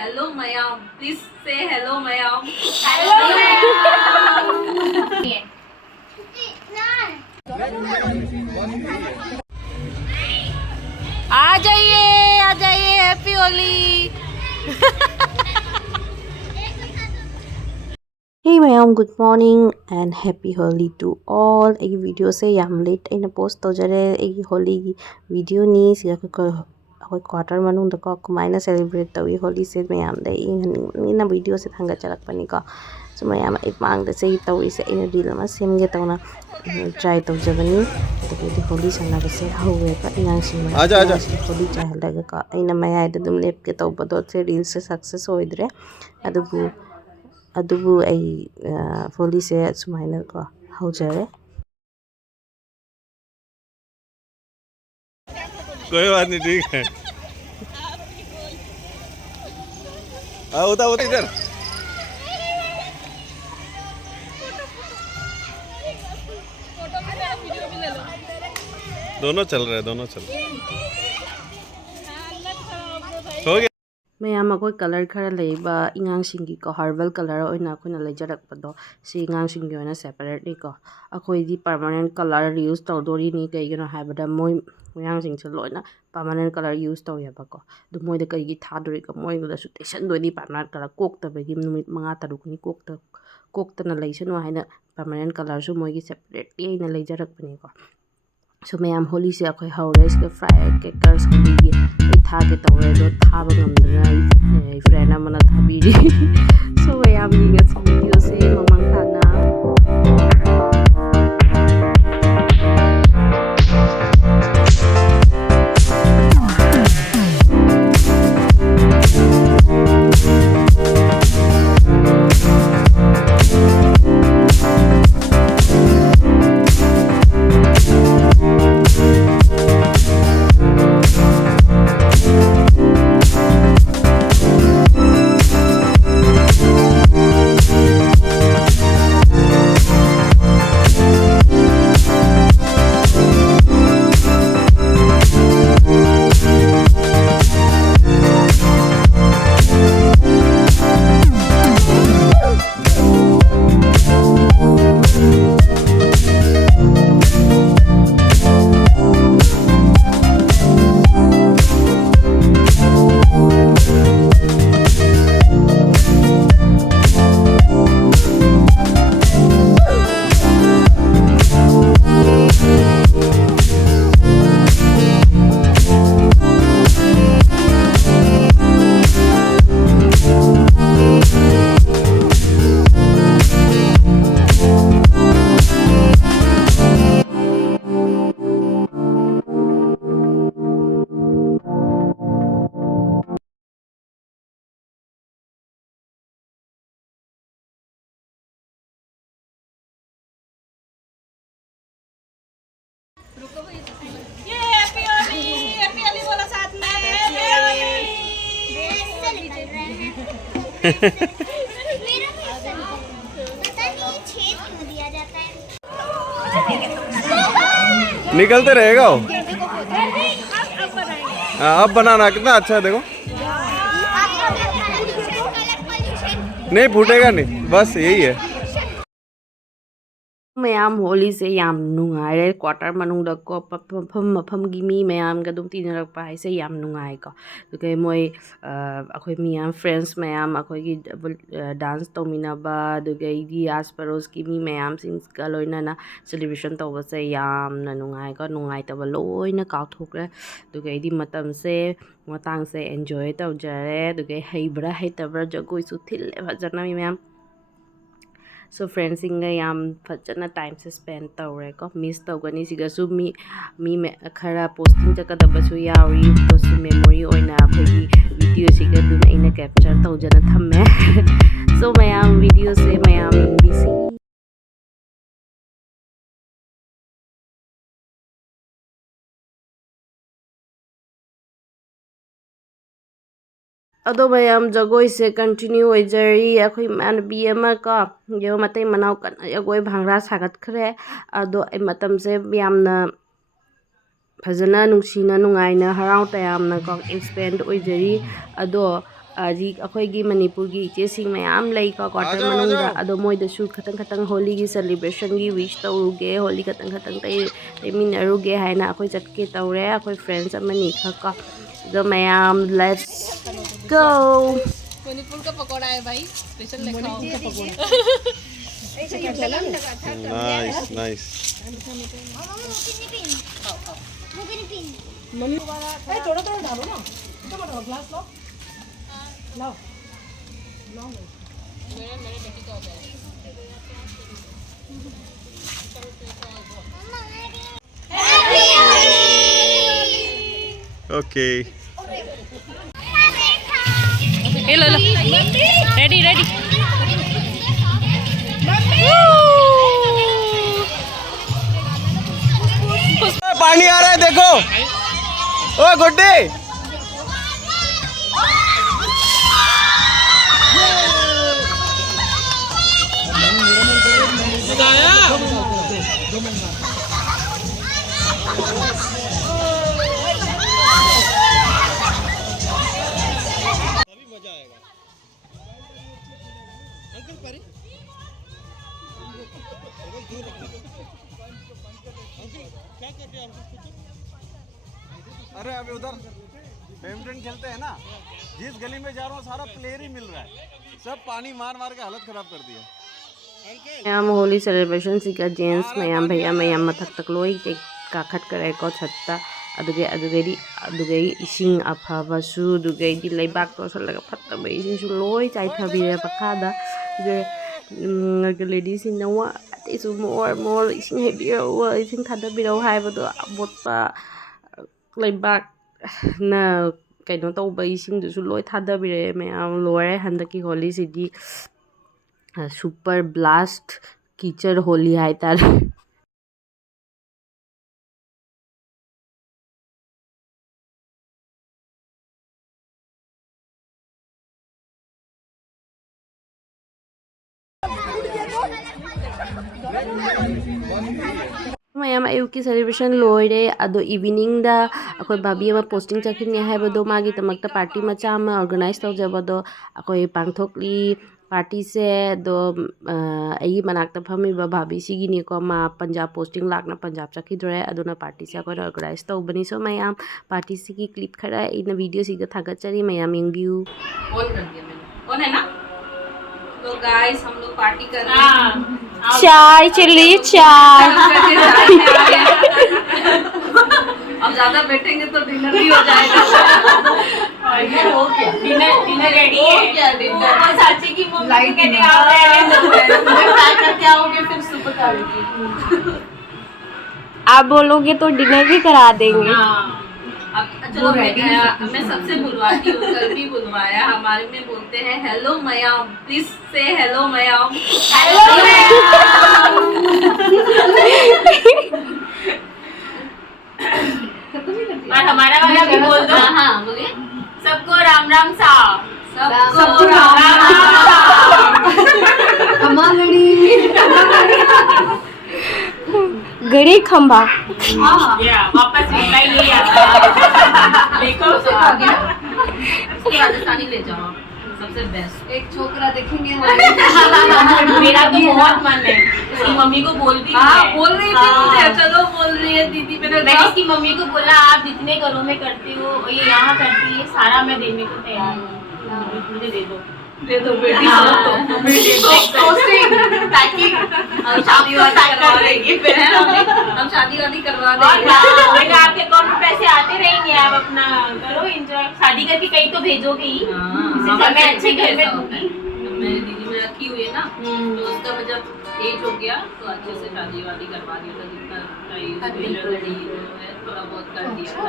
hello Mayam. Please say hello Mayam. Hello Mayam. आ जाइए happy Holi. Hey mayam, good morning and happy Holi to all. Egi video se yam late aina post tawjare egi Holi gi video ni siga ko akoi quarter manung da ko kumaina celebrate tawi Holi se mayam da ina video se thanga chalak pani ko so mayam ipang da se tawi se ina reel ma semge tawna try tawjabani to Holi sana ba se hawe pa inang sin ma Holi chahal daga ko aina maya da dum lep ke taw badot se reel se success hoidre adubu ai Holi se sumaina ko haujare कोई बात नहीं ठीक है उधर इधर दोनों चल रहे हो गया mayam akoi color khara leiba ingang singi ko herbal color oina akoina leijarak pado si ingang singi oina separate ni ko akoi di permanent color use tawdori ni kai gino habada moi ingang sing loina permanent color use taw yaba ko du moi da kai gi thadori ko moi da su station do di permanent color kok ta be gi numit manga taruk ni kok ta na leisano haina permanent color su moi gi separate ni na leijarak pani ko so mayam Holi se akoi haure is fire crackers Holi gi tha ke tawre do thaba ngamdana friend amana thabiri so mayam gi ga video se mamang thana happy Holi बोला साथ में निकलते रहेगा वो अब बनाना कितना अच्छा है देखो नहीं फूटेगा नहीं बस यही है mayam Holi se yam nungai quarter manung da ko pham gi mi mayam ga dum tinarak pa se yam nungai ko okay moi akoi miyam friends mayam akoi gi dance tomina ba dugai di asparos ki mi mayam sings ka loina na celebration to ba se yam na nungai ko nungai ta ba loina ka thokre dugai di matam se matang se enjoy taw jare dugai heibra heitabra jagoi su thil ba jana mi mayam so friends inga yam fajana time se spend tawre ko miss tawgani siga su mi khara posting chakadaba su yawi to su memory oina phagi video siga dum aina capture tawjana thamme so mayam video se mayam bisi ado mayam jagoi se continue oijari akhoi manbi ama ka yo matai manau kan jagoi bhangra sagat khre ado ai matam se yamna fazana nungsina nungaina harau tayamna ko expand oijari ado ꯑꯩꯈꯣꯏꯒꯤ ꯃꯅꯤꯄꯨꯔꯒꯤ ꯏꯆꯦꯁꯤꯡ ꯃꯌꯥꯝ ꯂꯩꯀꯣ quarter ꯃꯅꯨꯡꯗ ꯑꯗꯣ ꯃꯣꯏꯗꯁꯨ ꯈꯇꯪ ꯍꯣꯂꯤꯒꯤ ꯁꯦꯂꯦꯕ꯭ꯔꯦꯁꯟꯒꯤ wish ꯇꯧꯔꯨꯒꯦ Holi ꯈꯇꯪ ꯇꯩꯃꯤꯟꯅꯔꯨꯒꯦ ꯍꯥꯏꯅ ꯑꯩꯈꯣꯏ ꯆꯠꯀꯦ ꯇꯧꯔꯦ ꯑꯩꯈꯣꯏ ꯐ꯭ꯔꯦꯟड्स ꯑꯃꯅꯤ ꯈꯛꯀꯣ ꯑꯗꯣ ꯃꯌꯥꯝ ꯂꯦꯠꯁ ꯒो मणिपुर का पकौड़ा है भाई स्पेशल लेके नाइस नाइस थोड़ा थोड़ा डालो ना ग्लास लो लाओ मेरे बेटी का हो जाएगा ओके लो रेडी रेडी पानी आ रहा है देखो ओ गुड्डी अरे अभी उधर बैडमिंटन खेलते हैं ना, जिस गली में जा रहा हूँ सारा प्लेयर ही मिल रहा है, सब पानी मार मार के हालत खराब कर दिया। मैम होली सेलिब्रेशन सिका जेंट्स मैम भैया मैम मथक तक लोई के काखꯠꯀꯔꯦ ꯀꯣ छत्ता ꯑꯗꯨꯒꯩ ꯏꯁꯤꯡ ꯑꯐꯕꯁꯨ ꯑꯗꯨꯒꯩꯗꯤ ꯂꯩꯕꯥꯛ ꯇꯣꯁꯜꯂꯒ ꯐꯠꯇꯕ ꯏꯁꯤꯡꯁꯨ ꯂꯣꯏ ꯆꯥꯏꯊꯕꯤꯔꯦ ꯃꯈꯥꯗ ꯂꯦꯗꯤꯁꯤꯡꯅ ꯑꯇꯩꯁꯨ ꯃꯣꯔ ꯏꯁꯤꯡ ꯍꯩꯕꯤꯔꯛꯎ ꯏꯁꯤꯡ ꯊꯥꯗꯕꯤꯔꯛꯎ ꯍꯥꯏꯕꯗꯣ ꯑꯃꯣꯠꯄ ꯂꯩꯕꯥꯛꯅ ꯀꯩꯅꯣ ꯇꯧꯕ ꯏꯁꯤꯡꯗꯨꯁꯨ ꯂꯣꯏ ꯊꯥꯗꯕꯤꯔꯛꯑꯦ ꯃꯌꯥꯝ ꯂꯣꯏꯔꯦ ꯍꯟꯗꯛꯀꯤ ꯍꯣꯂꯤꯁꯤꯗꯤ सुपर ब्लास्ट कीचड़ होली हाइतारे मैम अयुक्की सेलिब्रेशन लोरे अदो इवनिंग दा अखोय बाबी अमा पोस्टिंग चखिने हाइबदो मागी तमक्ता पार्टी मचा अमा ऑर्गेनाइज तौजबदो अखोय पांगथोकली पार्टी से दो अई मनाक्ता फमीबा भाभी सिगिनीको मा पंजाब पोस्टिंग लाकना पंजाब चखिद्रे अदुना पार्टी से अखोय ऑर्गेनाइज तौबनी सो मैम पार्टी सिगी क्लिप खरा इन वीडियो सिगा थागतचरी मैम इंग्यू ऑन कर दिया मैंने, ऑन है ना? तो गाइस हम लोग पार्टी कर रहे हैं। चाय चिल्ली चाय अब ज्यादा बैठेंगे तो डिनर भी हो जाएगा। हो गया डिनर रेडी है क्या डिनर और साची की मम्मी कहते आओ पैक करके आओगे फिर सुबह करोगे आप बोलोगे तो डिनर भी करा देंगे। अब चलो मैं सबसे बुलवाती हूँ, कल भी बुलवाया। हमारे में बोलते हैं हेलो मैम, प्लीज से हेलो मैम। और हमारा वाला भी बोल दो। हाँ बोलिए। सबको राम राम सा सबको राम राम सा गड़ी खंबा वापस रिप्लाई यही आता है। देखो इसको राजस्थानी ले जाओ, सबसे बेस्ट। एक छोकरा देखेंगे मेरा तो बहुत मन है उसकी मम्मी को बोल भी बोल रही थी मुझे, चलो बोल रही है दीदी। मैंने इसकी मम्मी को बोला आप जितने घरों में करती हो ये यहाँ करती है सारा मैं देने को तैयार हूँ, मुझे दे दो बेटी पैकिंग शादी वादी करवा देंगे फिर हम शादी वादी करवा देंगे। आपके अकाउंट में पैसे आते रहेंगे, आप अपना करो एंजॉय। शादी करके कहीं तो भेजोगे ही, मैं अच्छे घर में दूंगी। मेरी दीदी में रखी हुई है ना, तो उसका जब एज हो गया तो अच्छे से शादी वादी करवा दिया था, जितना थोड़ा बहुत कर दिया था।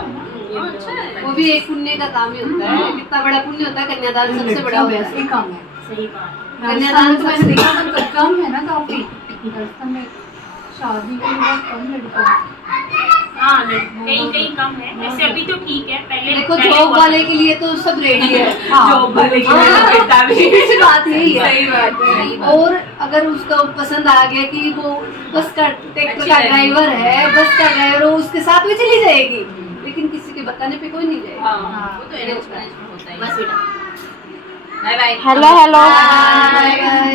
अच्छा है, वो भी एक पुण्य का काम ही होता है। कितना बड़ा पुण्य होता है, कन्यादान सबसे बड़ा होता है। काम है, सही बात। कन्यादान तो मैंने देखा तो कम है ना काफी राजस्थान में शादी के बाद कम लड़का। हाँ कहीं कम है, वैसे अभी तो ठीक है। पहले देखो जॉब वाले के लिए तो सब रेडी है। जॉब वाले के लिए बात यही है। सही बात है। और अगर उसको पसंद आ गया कि वो बस का ड्राइवर है, बस का ड्राइवर, वो उसके साथ भी चली जाएगी, लेकिन किसी के बताने पे कोई नहीं जाएगा। वो तो अरेंज मैरिज में होता है। बस बेटा बाय बाय। Hello hello.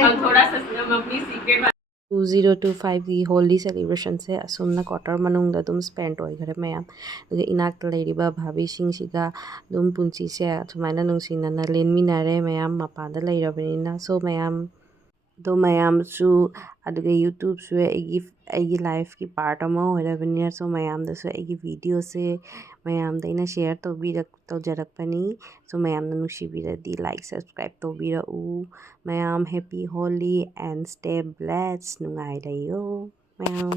हम थोड़ा सा मम्मी सीक्रेट 2025 की होली सेलिब्रेशन से असुमना क्वार्टर मनुंगदा दुम स्पेंड ओइखरे मैम दुगे इनाक्ता लेरिबा भाभीसिंगसिगा दुम पुंसिसे सुमाइना नुंसिनना लेनमिनारे मैम मपानदा लेरबनिना सो मैम दो मैमसु अदुगे यूट्यूबसु अꯩगी लाइफ की पार्ट अमा ओइरबनिना सो मैमदसु अꯩगी वीडियो से मैमदा इना शेयर तौजरकपनी सो मैमना नुंसिबिरदी लाइक सब्सक्राइब तौबिरउ ma'am happy Holi and stay blessed नुंगाई लैयो मैम।